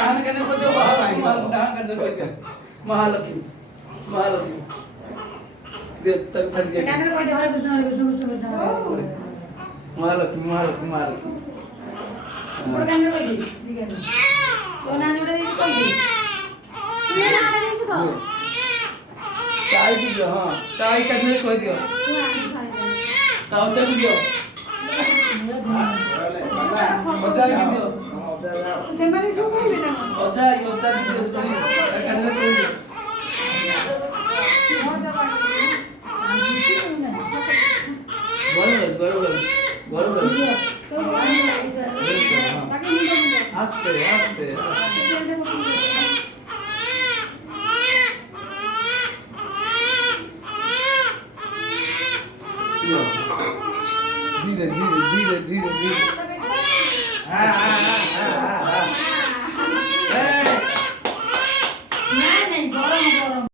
ডাহান কেন কইতে ডাহান কেন কইতে মহালক্ষ্মী মহালক্ষ্মী দে তক ছাড় দিয়ে কেন কইতে হরে কৃষ্ণ কৃষ্ণ মহালক্ষ্মী মহালক্ষ্মী মহালক্ষ্মী ওর কেন কইতে দিগানি তো না জুড়ে দিছি কইতে তুই না আনে দিছু তো চাই দিও হ্যাঁ চাই কেন কই দিও তাও তে দিও মজা কি দিও সেমানে শো কইবে না মজা কি দিও তুমি কেন কই দিও গরম তো বাকি নিয়ে আস্তে আস্তে ধীরে ধীরে ধীরে ধীরে ধীরে